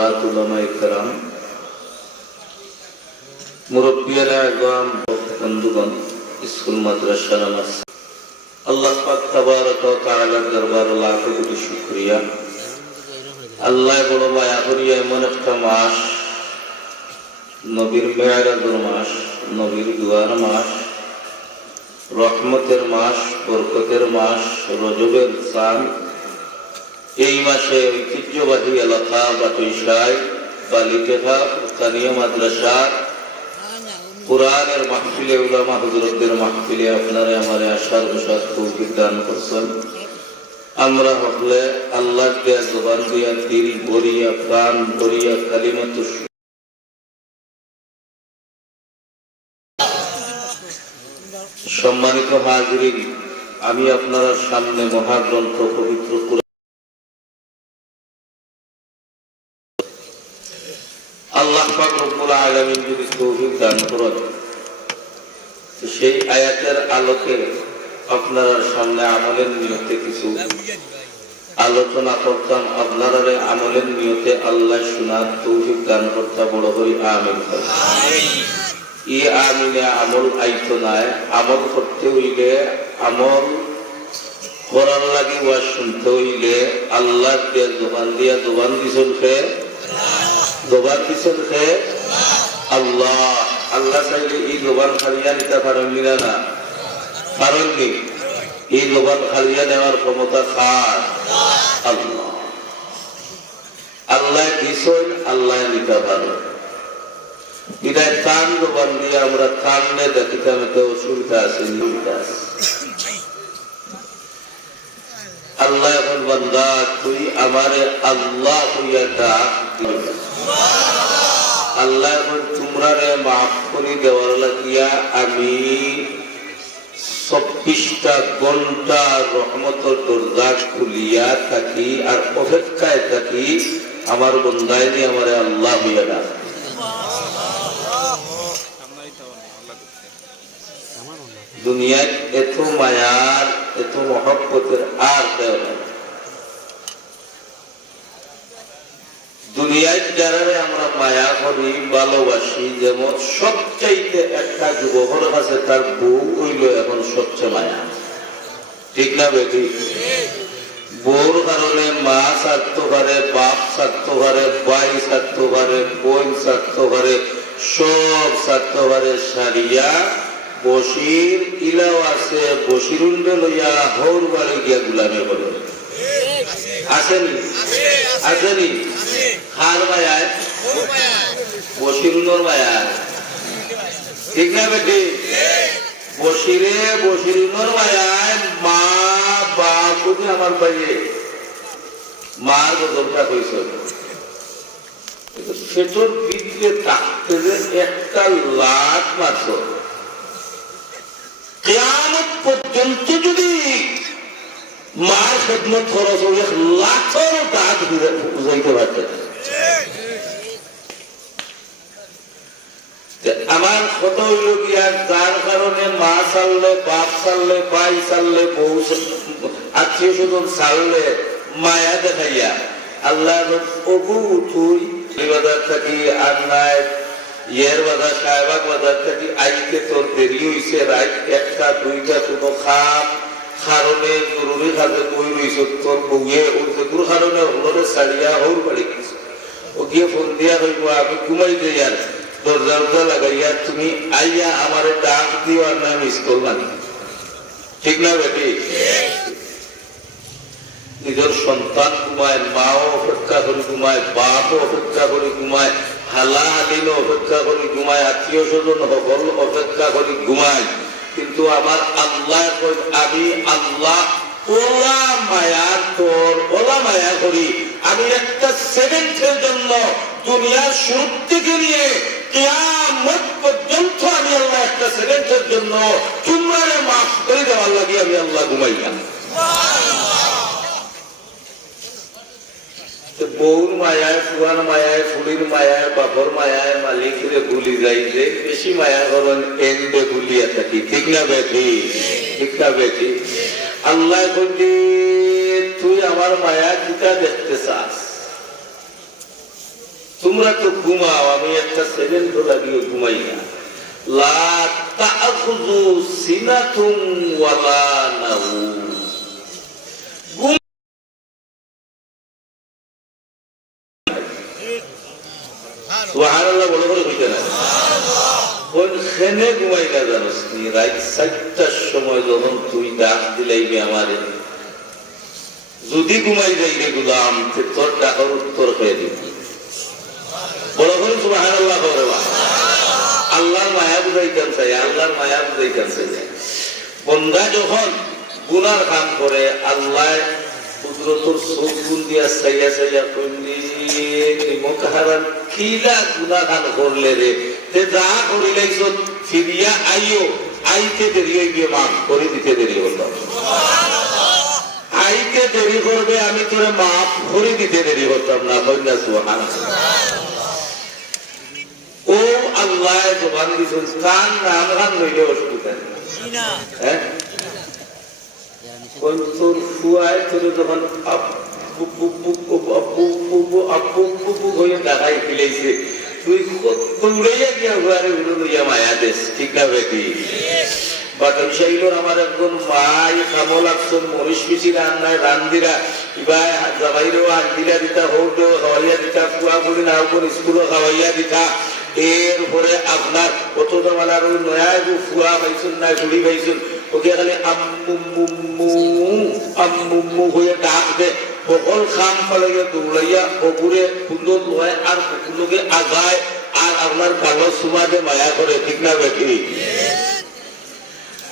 হজরাত উলামা ইকরাম মুরব্বিয়ারা আল্লাহ পাক তাবারক ওয়া তাআলার আল্লাহ বড় মায়া করিয়া মাস, নবীর মেয়ারাজের মাস, নবীর দুয়ার মাস, রহমতের মাস, বরকতের মাস, রজবের চান এই মাসে ঐতিহ্যবাহী এলাকা বাটুইশাই বালিকেখা স্থানীয় মাদ্রাসা, কোরআনের মাহফিলে উলামা হজরতদের মাহফিলে আপনারা আমার আশার বসার তৌফিক দান করছেন। আমরা হলে আল্লাহ দেয়া জবান দিয়া দিল ভরিয়া, প্রাণ ভরিয়া কালিমাত সম্মানিত হাজরিন, আমি আপনার সামনে মহাগ্রন্থ পবিত্র আল্লাহ রব্বুল আলামিন যদি তৌফিক দান করেন সেই আয়াতের আলোকে আপনার সামনে আমলের নিয়তে কিছু আলোচনা করতাম, আপনারা আমলের নিয়তে আল্লাহ শোনার তৌফিক দান করতে বড় করি আমিন। ই আমিনে আমল আইতো নাই, আমল করতে হইলে আমল করার লাগে ওয়া শুনতে হইলে আল্লাহ দিয়ে জবান দিয়া জবান দিছল খে জবান দিছল খে আল্লাহ। আল্লাহ চাইলে এই জবান খালিয়া নিতে পারেননি না না। পারেননি। এই জবান খালিয়া নেওয়ার ক্ষমতা খার আল্লাহ। আল্লাহ দিছল আল্লাহ নিতে পারেন। বিদায় কান জবান দিয়ে, আমরা কান কান্নে দেখিতাম এতে অসুবিধা আছে নিবিধা আছে। আল্লাহ এখন বান্দা, তুই আমারে আল্লাহ হইয়া আল্লাহ এখন তোমরা রে মাফ করে দেওয়ার লাগিয়া আমি চব্বিশটা ঘণ্টা রহমতর খুলিয়া থাকি আর অপেক্ষায় থাকি, আমার বন্দায় নিয়ে আমারে আল্লাহ হইয়া ডাক দুনিয়ায় এত মায়ার এত মহব্বতের আর নেই দুনিয়ায় যারা আমরা মায়া করি, ভালোবাসি, যেমন সবচাইতে একটা যুবকের কাছে তার বউ হইল এখন সবচেয়ে মায়া। ঠিক না বেটি? বউর কারণে মা ছাড়তে পারে বাপ ছাড়তে পারে ভাই ছাড়তে পারে বোন ছাড়তে পারে সব ছাড়তে পারে সারিয়া বসির ইলাও আছে বসিরুন্ডে লইয়া হৌর বাড়ি গিয়া গুলামে করে। আসেনি? আসেনি? হার মায়ায়? বসিরুনোর মায়ায়। ঠিক না বেটি? বসিরে বসিরুনোর মায়ায় মা বাপ বুঝি আমার বাইরে মার বদলটা কইস সেটোর থাকতে যে একটা লাখ মারছ। কেয়ামত পর্যন্ত যদি মার খেদমত খরচ হলে লাখের দাগ বুঝাইতে পারতেন আমার কত হইল যার কারণে মা চাললে, বাপ চাললে, ভাই চাললে, বউ আত্মীয় স্বজন চাললে মায়া দেখাইয়া আল্লাহ অবু তুই থাকি আর নাই। ইয়ের বাজার সাহেবাগ বাজার থাকি আইতে তোর দেরি হইছে রাত একটা, দুইটা, কোনো খাম কারণে জরুরি কাজে বই রইছে, তোর বউয়ে ওর যেগুর কারণে ওরে সারিয়া বাড়ি গেছে। ও গিয়ে ফোন আমি ঘুমাই যাই আর দরজা উর্জা লাগাইয়া তুমি আইয়া আমার ডাক দিও আর না মিস ঠিক না বেটি? নিজের সন্তান ঘুমায়, মাও অপেক্ষা করে ঘুমায়, বাপও অপেক্ষা করে ঘুমায় হালা হালিন অপেক্ষা করে ঘুমায়, আত্মীয় স্বজন সকল অপেক্ষা করে ঘুমায়। কিন্তু আমার আল্লাহ আমি আল্লাহ ওলা মায়া তোর, ওলা মায়া করি। আমি একটা সেকেন্ডের জন্য দুনিয়ার শুরু থেকে নিয়ে কিয়ামত পর্যন্ত আমি আল্লাহ একটা সেকেন্ডের জন্য তোমরা মাফ করে দেওয়ার লাগে আমি আল্লাহ ঘুমাইলাম বউর মায়ায় পুরান মায়ায়, ফুলির মায়ায়, বাপর মায়ায়, মালিকের ভুলি যাই যে বেশি মায়া করন এন্ডে ভুলিয়া থাকি। ঠিক না বেঠি? ঠিক না বেঠি? আল্লাহ বলছি, তুই আমার মায়া কিতা দেখতে চাস? তোমরা তো ঘুমাও, আমি একটা সেকেন্ড লাগিয়ে ঘুমাই না। লা তাখুযু সিনাতুম ওয়ালা নাউম ঘুম সুবহানাল্লাহ বলে বলে কইতে না কোন খেনে ঘুমাইলা জানোস নি রাত চারটার সময় যখন তুই ডাক দিলাইবি আমারে। যদি ঘুমাই যাই রে গুলাম তোর ডাকার উত্তর হয়ে দিবি বড় করে সুবহানাল্লাহ করে বা আল্লাহর মায়া বুঝাইতেন চাই? আল্লাহর মায়া চাই? বন্ধা যখন গুনার কাম করে, আল্লাহ কুদরতর চোখ গুন দিয়া চাইয়া চাইয়া কইলি নিমক হারান কিলা গুনা কাম করলে রে? তে যা করিলাইছ ফিরিয়া আইও আইতে দেরি হয়ে গিয়ে মাফ করে দিতে দেরি হলো আইতে দেরি করবে আমি তোরে মাফ করে দিতে দেরি হতাম না কন্যা সুহান ও আল্লাহ জবান দিছেন কান নাম গান লইলে অসুবিধা হ্যাঁ তোর ফুয়ায় তোর যখন আপু আপু পু পু আপু পু পু হয়ে দেখাই ফেলেছে তুই দৌড়াইয়া গিয়া হুয়ারে উড়ো লইয়া মায়া দেশ, ঠিক না বেটি বাকি সেইলোর আমার একজন মাই খামো লাগছেন মরিস পিছি রান্নায় রান্দিরা কিবা জামাইরেও হান্দিরা দিতা, হৌটো খাওয়াইয়া দিতা, ফুয়া ফুড়ি না হোক স্কুলও খাওয়াইয়া দিতা। এরপরে আপনার কত জমানার ওই নয়া ডাক দে। সকল খাম পালাইয়া দৌড়াইয়া অপুরে সুন্দর লয় আর কুকুরকে আগায়, আর আপনার কালো সুমাদে মায়া করে, ঠিক না বেঠি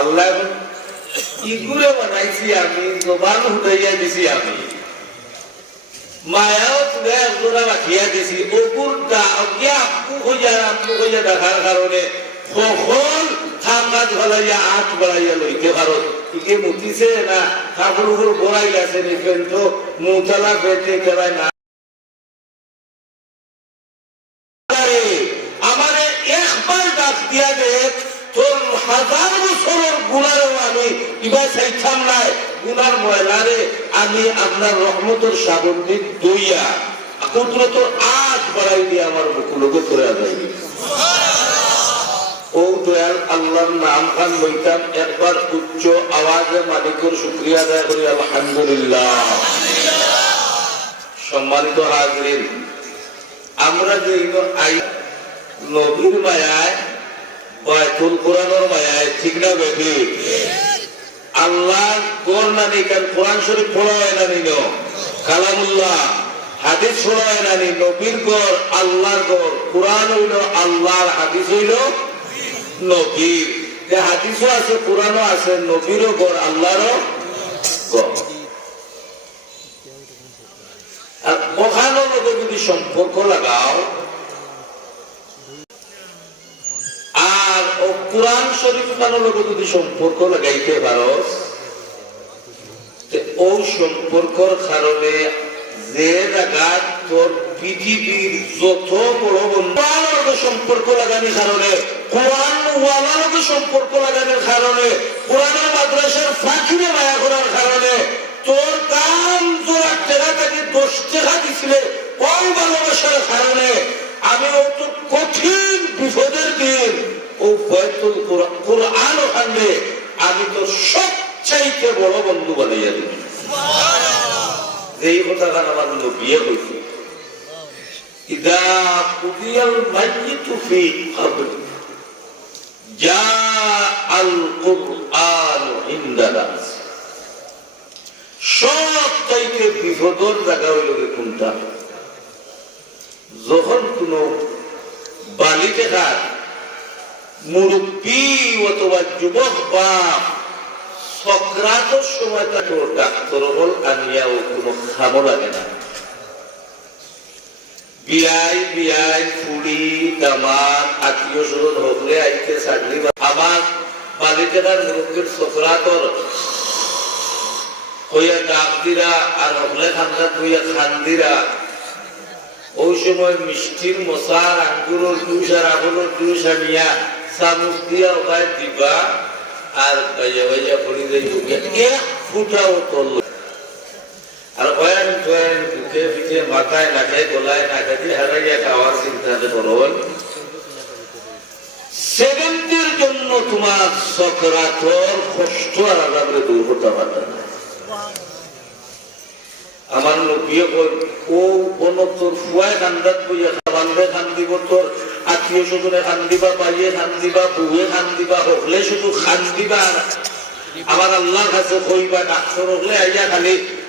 আল্লাহ ইগুরে বানাইছি আমি, জবান হুদাইয়া দিছি আমি। মায়াও তুলে একজোড়া রাখিয়া দিছি। অপুর গিয়া আপু হইয়া আপু হইয়া দেখার কারণে সকল খামাত ফলাইয়া আট বাড়াইয়া লইতে পারো মুতিছে না বড়াই নি কিন্তু মুতলা না। দিয়া হাজার আমি আমি আপনার রহমতের সাবন দিক দইয়া কুদরতর আজ বাড়াই দিয়ে আমার মুখ মুকুলকে করে যাই ও দয়াল আল্লাহর নাম খান বইতাম একবার উচ্চ আওয়াজে মালিকের শুক্রিয়া আদায় করি, আলহামদুলিল্লাহ। সম্মানিত হাজরিন, আমরা যে আই নবীর মায়ায় বায়তুল কোরআনের ঠিক না বেঠি? আল্লাহ গোর না কারণ কোরআন শরীফ পড়া নিন? কালামুল্লাহ, হাদিস পড়া হয় গড় আল্লাহর গড় কোরআন হইল আল্লাহর হাদিস হইল নবীর হাদিসও আছে, কোরআনও আছে, নবীরও গড়, আল্লাহরও গড়। আর ওখানোর লোকে যদি সম্পর্ক লাগাও, আর ও কোরআন শরীফ লোকে যদি সম্পর্ক লাগাইতে পারো ও সম্পর্কর কারণে যে জায়গা তোর পৃথিবীর যত বড় বন্ধু সম্পর্ক লাগানোর কারণে কোরআন ওয়ালারকে সম্পর্ক লাগানোর কারণে কোরআনের মাদ্রাসার ফাঁকিরে মায়া করার কারণে তোর দাম তোর এক টাকা থেকে দশ টাকা দিছিলে ওই ভালোবাসার কারণে আমি ও তো কঠিন বিপদের দিন ও বয়তুল কোরআন ওখানে আমি তো সবচাইতে বড় বন্ধু বানাইয়া দিই এই কথা আমার বিয়ে হয়েছে إذا قضي الميت في قبر جاء القرآن عند الناس সব চাইতে বিপদর জায়গা হইল গে কোনটা যখন কোন বালিতে খার মুরব্বী অথবা যুবক বাপ সক্রাতর সময় তাকে ডাক্তার হল আনিয়াও কোনো খামো লাগে না বিয়াই বিয়াই ফুড়ি, দামাত, আত্মীয় স্বজন হকলে আইতে চাকরি আমার বালিকার মুরব্বীর সক্রাতর হইয়া ডাক দিরা আর ওই সময় মিষ্টির মশার আঙ্গুরের জুস আর আপেলের জুস আনিয়া চামচ দিয়া ওখানে দিবা আর ভাইয়া পড়ি যাই এক ফুটাও তল আর ওয়ান টোয়ান বুকে পিঠে মাথায় নাকে গলায় নাকে দিয়ে হারাইয়া খাওয়া কাছে করো সেকেন্ডের জন্য তোমার সকরাতর কষ্ট আর আগামে দূর হতে পারবে আমার নবীয়ে ও কোন তোর ফুয়ায় কান্দাত বইয়া খাবানবে খান দিব তোর, আত্মীয় স্বজনে খান দিবা বাইয়ে খান দিবা, বউয়ে খান দিবা, হকলে শুধু খান দিবা আমার আল্লাহর কাছে কইবা ডাক্তার হলে আইয়া খালি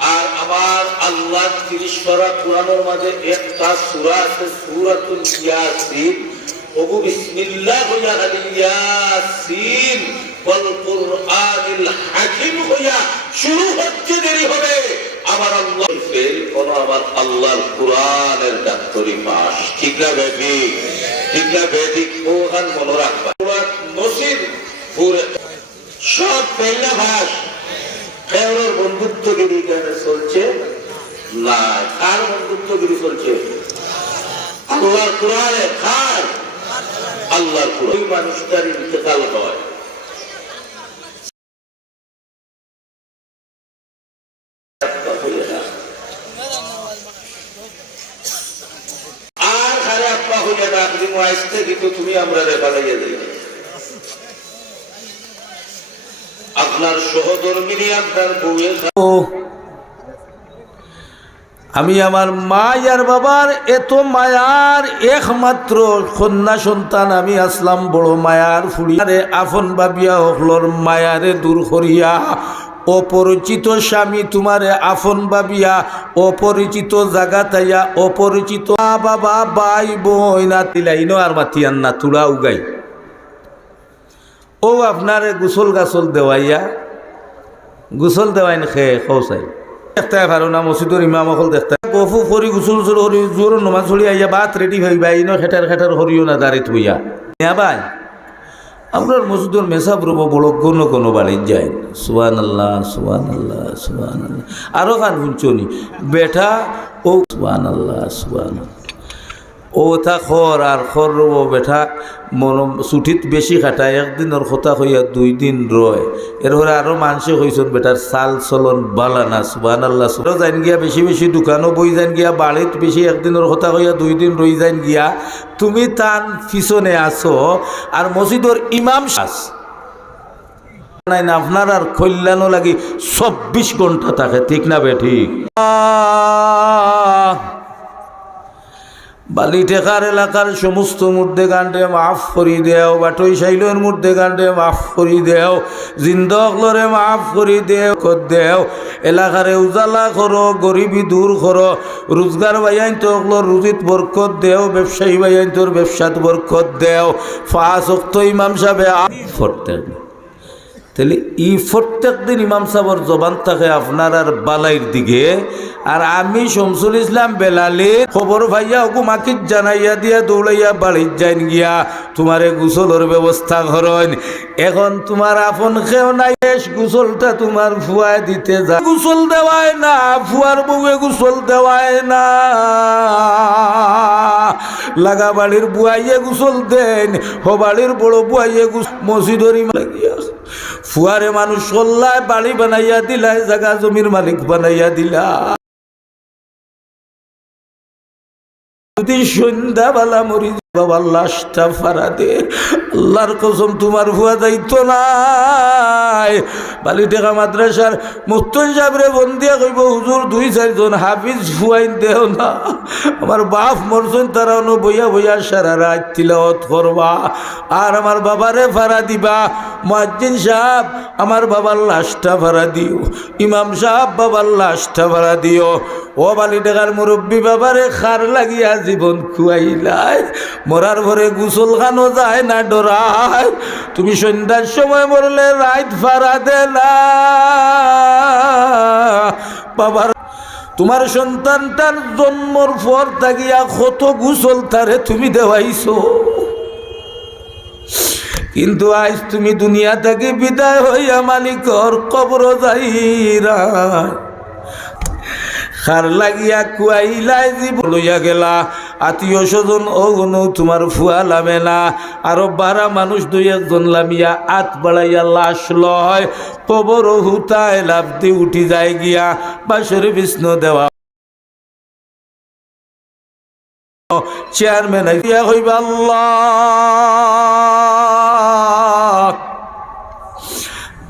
আর আমার আল্লাহ তিরিশ পারা কোরআনের মাঝে একটা সূরা আছে, সূরাতুল ইয়াসিন। বিসমিল্লাহ হইয়া ইয়াসিন কুরআনিল হাকিম হইয়া শুরু হচ্ছে দেরি হবে। আমার আল্লাহ ফেল কোন আমার আল্লাহর কোরআনের ডাক্তারি পাস। ঠিক না বেটি? ঠিক না বেটি? ওখান মনে রাখবা। সব ভাস। চলছে না বন্ধুত্বগিরি চলছে। আল্লাহর কোরআনে খার আল্লাহর কোরআন। মানুষটার ইন্তেকাল হয়। আপনার সহধর্মিনী আপনার বউয়ের আমি আমার মা আর বাবার এত মায়ার একমাত্র কন্যা সন্তান, আমি আসলাম বড় মায়ার ফুড়িয়ারে আফন বাবিয়া হকলর মায়ারে দূর করিয়া। অপরিচিত স্বামী তোমারে আফন বাবিয়া, অপরিচিত জাগা তাইয়া, অপরিচিত বাবা বাই বই না তিলাইনো আর মাতিয়ান না, তুলা উগাই। ও আপনারে গুসল গাছল দেওয়াইয়া, গুসল দেওয়াইন খেয়ে খৌসাই দেখতে পারো না মসজিদর ইমাম অকল দেখতে গফু ফরি গুসল চুল হরি জোর নমাজ চলি আইয়া বাত রেডি বাই ইনো খেটার খেটার হরিও না দাঁড়িত হইয়া। হ্যাঁ ভাই, আপনার মসজিদর মেসাব রব বড় কোনো কোনো বাড়ির যায় সুবান আল্লাহ সুবান আল্লাহ সুবান আল্লাহ আরও খান শুনছনি বেটা, ও সুবান আল্লাহ সুবান ও তা খর আর খর রব বেটা মন ছুটিত বেশি খাটায় একদিনের কথা হইয়া দুই দিন রয় এর হরে আরও মানুষে হইছেন বেটার চাল চলন বালা না সুবান আল্লাহ যাইন গিয়া বেশি বেশি দোকানও বই যাইন গিয়া বাড়িত বেশি একদিনের কথা হইয়া দুই দিন রই যাইন গিয়া। তুমি তান পিছনে আসো আর মসজিদর ইমাম শাস নাই না আপনার আর কল্যাণও লাগি চব্বিশ ঘণ্টা থাকে, ঠিক না বে ঠিক? বালি টেকার এলাকার সমস্ত মধ্যে গান্ডে মাফ করি দেও, বাটই সাইলের মধ্যে গান্ডে মাফ করি দেও জিন্দকলরে মাফ করি দেও, কর দেও। এলাকারে উজালা করো, গরিবি দূর করো, রোজগার বাইয়াইন তোর রুজিত বরকত দেও, ব্যবসায়ী বাইয়াইন তোর ব্যবসাত বরকত দেও। ফাঁস অক্ত ইমাম সাহেব করতে তাহলে ই প্রত্যেক দিন ইমাম সাহর জবান থাকে আপনার আর বালাইর দিকে। আর আমি শমসুল ইসলাম বেলালি খবর ভাইয়া ওকু মাকিত জানাইয়া দিয়া দৌড়াইয়া বাড়ির যাইন গিয়া তোমারে গুসলের ব্যবস্থা করেন। এখন তোমার আপন খেও নাই গুসলটা তোমার ফুয়ায় দিতে যায় গুসল দেওয়ায় না, ফুয়ার বউয়ে গুসল দেওয়ায় না। লাগা বাড়ির বুয়াইয়ে গুসল দেন, হো বাড়ির বড় বুয়াইয়ে গুস মসজিদরি লাগিয়া ফুয়ারে মানুষ সল্লায় বাড়ি বানাইয়া দিলায় জাগা জমির মালিক বানাইয়া দিলা। যদি সন্ধ্যাবেলা মরি বাবার লাশটা ফারা দে। আল্লাহর কসম, তোমার ভুয়া দায়িত্ব নাই। বালি টেকা মাদ্রাসার মুক্তন সাহেবরে বন্দিয়া কইব, হুজুর, দুই চারজন হাফিজ ফুয়াইন দেও না। আমার বাপ মরছেন, তারা অন্য বইয়া বইয়া সারা রাত তিলাওয়াত করবা। আর আমার বাবারে ফারা দিবা। মুয়াজ্জিন সাহেব, আমার বাবার লাশটা ভাড়া দিও। ইমাম সাহেব, বাবার লাশটা ভাড়া দিও। ও বালি টেকার মুরব্বী বাবারে খার লাগিয়া জীবন খুয়াইলাই মরার ভরে গুসল খানো যায় না ডরায়। তুমি সন্ধ্যার সময় মরলে রাইত দে না। তোমার সন্তানটার জন্মর পর তাকিয়া কত গুসল তারে তুমি দেওয়াইছো। কিন্তু আজ তুমি দুনিয়া থেকে বিদায় হইয়া মালিকর কবর যাইরা খার লাগিয়া কুয়াইলাই জীব লইয়া গেলা। আত্মীয় স্বজন অগুনো তোমার ফুয়া লামে না। আরও বারা মানুষ দুই একজন লামিয়া আত বাড়াইয়া লাশ লয়। কবর হুতায় লাভ দিয়ে উঠি যায় গিয়া। বাসর বিষ্ণু দেওয়া। চেয়ারম্যান হইবা আল্লাহ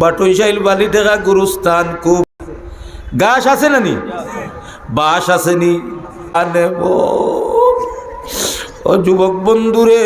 বাটই শাইল বালি টেকা গুরুস্থান খুব। গাছ আছে না নি বাস আছে নি। আনে ও যুবক বন্ধুরে।